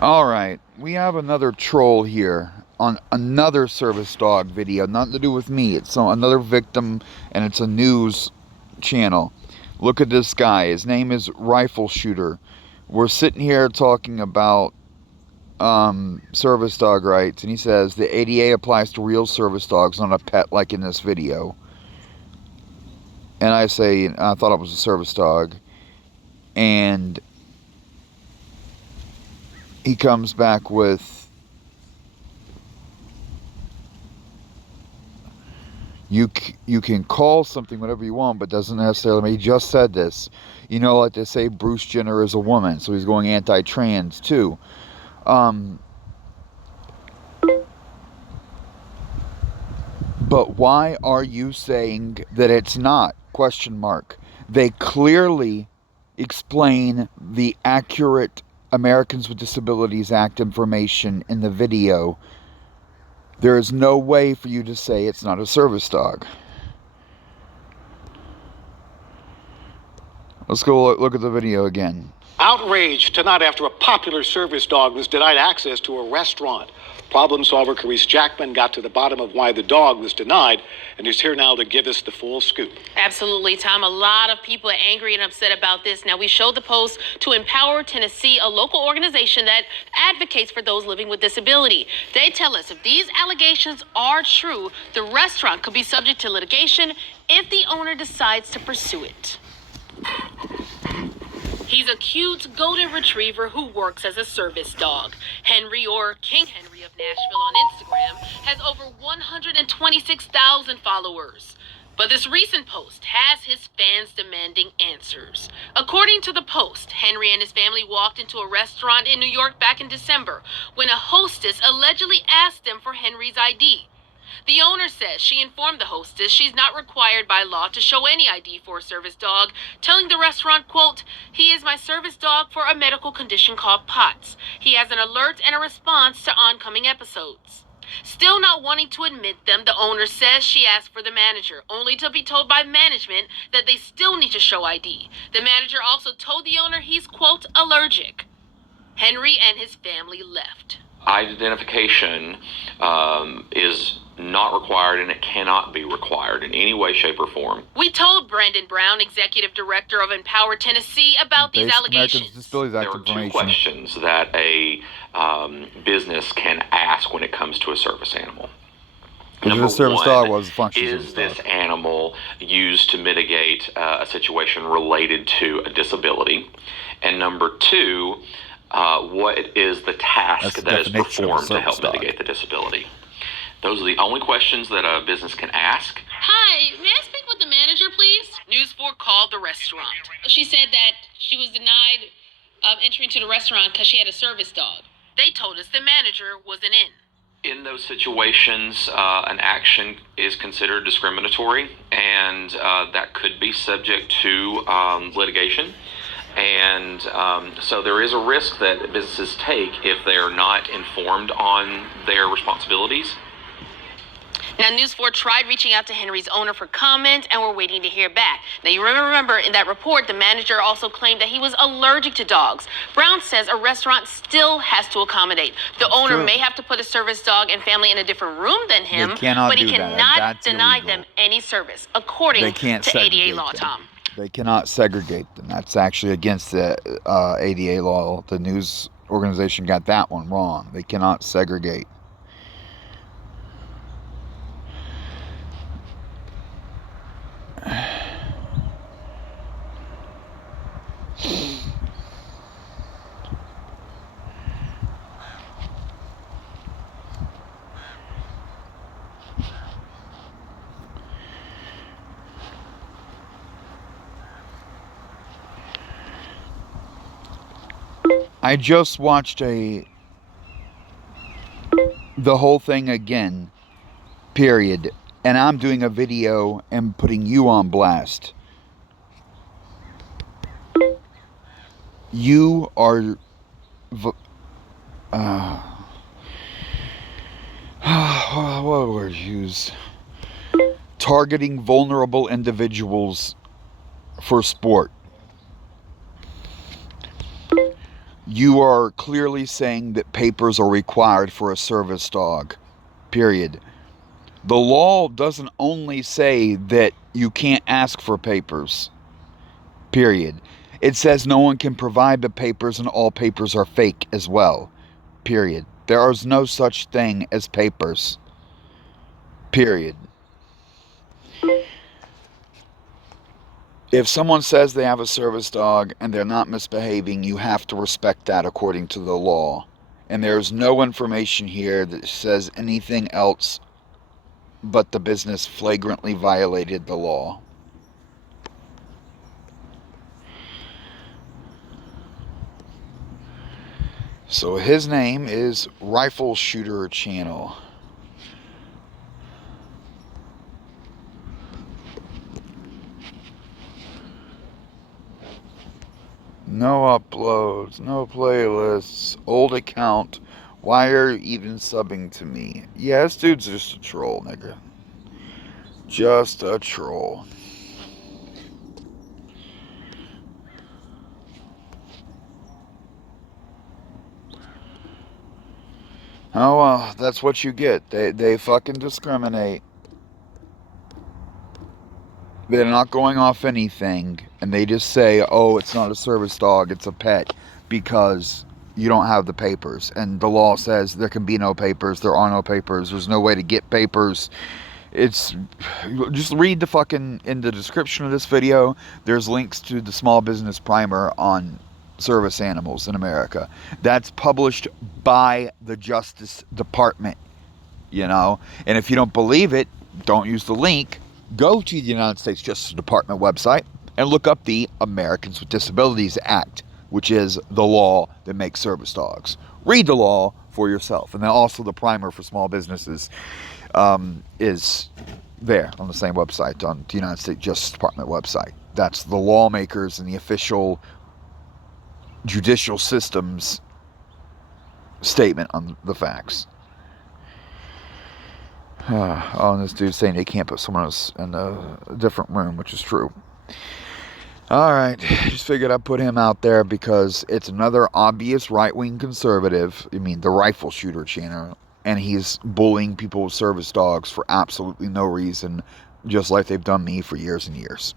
Alright, we have another troll here on another service dog video. Nothing to do with me. It's another victim, and it's a news channel. Look at this guy. His name is Rifle Shooter. We're sitting here talking about service dog rights, and he says the ADA applies to real service dogs, not a pet like in this video. And I say, I thought it was a service dog. And he comes back with, you can call something whatever you want, but doesn't necessarily, he just said this, like they say Bruce Jenner is a woman, so he's going anti-trans too. But why are you saying that it's not? Question mark. They clearly explain the accurate Americans with Disabilities Act information in the video. There is no way for you to say it's not a service dog. Let's go look at the video again. Outrage tonight after a popular service dog was denied access to a restaurant. Problem solver Carice Jackman got to the bottom of why the dog was denied, and is here now to give us the full scoop. Absolutely, Tom. A lot of people are angry and upset about this. Now, we showed the post to Empower Tennessee, a local organization that advocates for those living with disability. They tell us if these allegations are true, the restaurant could be subject to litigation if the owner decides to pursue it. He's a cute golden retriever who works as a service dog. Henry, or King Henry of Nashville on Instagram, has over 126,000 followers. But this recent post has his fans demanding answers. According to the post, Henry and his family walked into a restaurant in New York back in December when a hostess allegedly asked them for Henry's ID. The owner says she informed the hostess she's not required by law to show any ID for a service dog, telling the restaurant, quote, "He is my service dog for a medical condition called POTS. He has an alert and a response to oncoming episodes." Still not wanting to admit them, the owner says she asked for the manager, only to be told by management that they still need to show ID. The manager also told the owner he's, quote, allergic. Henry and his family left. Identification is not required, and it cannot be required in any way, shape, or form. We told Brandon Brown, executive director of Empower Tennessee, about these allegations. Disabilities Act There are Information. two questions that a business can ask when it comes to a service animal. Number Is service one, dog was a function is this animal used to mitigate a situation related to a disability? And number two, what is the task that is performed to help mitigate the disability? Those are the only questions that a business can ask. Hi, may I speak with the manager, please? News 4 called the restaurant. She said that she was denied entry into the restaurant because she had a service dog. They told us the manager wasn't in. In those situations, an action is considered discriminatory, and that could be subject to litigation. And so there is a risk that businesses take if they are not informed on their responsibilities. Now, News 4 tried reaching out to Henry's owner for comment, and we're waiting to hear back. Now, you remember in that report, the manager also claimed that he was allergic to dogs. Brown says a restaurant still has to accommodate. The owner may have to put a service dog and family in a different room than him, but he cannot deny them any service, according to ADA law, Tom. They cannot segregate them. That's actually against the ADA law. The news organization got that one wrong. They cannot segregate. I just watched the whole thing again, period, and I'm doing a video and putting you on blast. You are what words use? Targeting vulnerable individuals for sport. you are clearly saying that papers are required for a service dog. Period. The law doesn't only say that you can't ask for papers. Period. It says no one can provide the papers and all papers are fake as well. Period. There is no such thing as papers. Period. If someone says they have a service dog and they're not misbehaving, you have to respect that according to the law. And there's no information here that says anything else but the business flagrantly violated the law. So his name is Rifle Shooter Channel. No uploads, no playlists, old account. Why are you even subbing to me? Yeah, this dude's just a troll, nigga. Just a troll. Oh well, that's what you get. They fucking discriminate. They're not going off anything, and they just say, oh, it's not a service dog, it's a pet, because you don't have the papers. And the law says there can be no papers, there are no papers, there's no way to get papers. It's, just read the fucking, in the description of this video, there's links to the Small Business Primer on service animals in America. That's published by the Justice Department, you know? And if you don't believe it, don't use the link. Go to the United States Justice Department website and look up the Americans with Disabilities Act, which is the law that makes service dogs. Read the law for yourself. And then also the primer for small businesses is there on the same website, on the United States Justice Department website. That's the lawmakers and the official judicial system's statement on the facts. Oh, and this dude's saying they can't put someone else in a different room, which is true. Alright, just figured I'd put him out there because it's another obvious right-wing conservative. I mean, the Rifle Shooter Channel. And he's bullying people with service dogs for absolutely no reason, just like they've done me for years and years.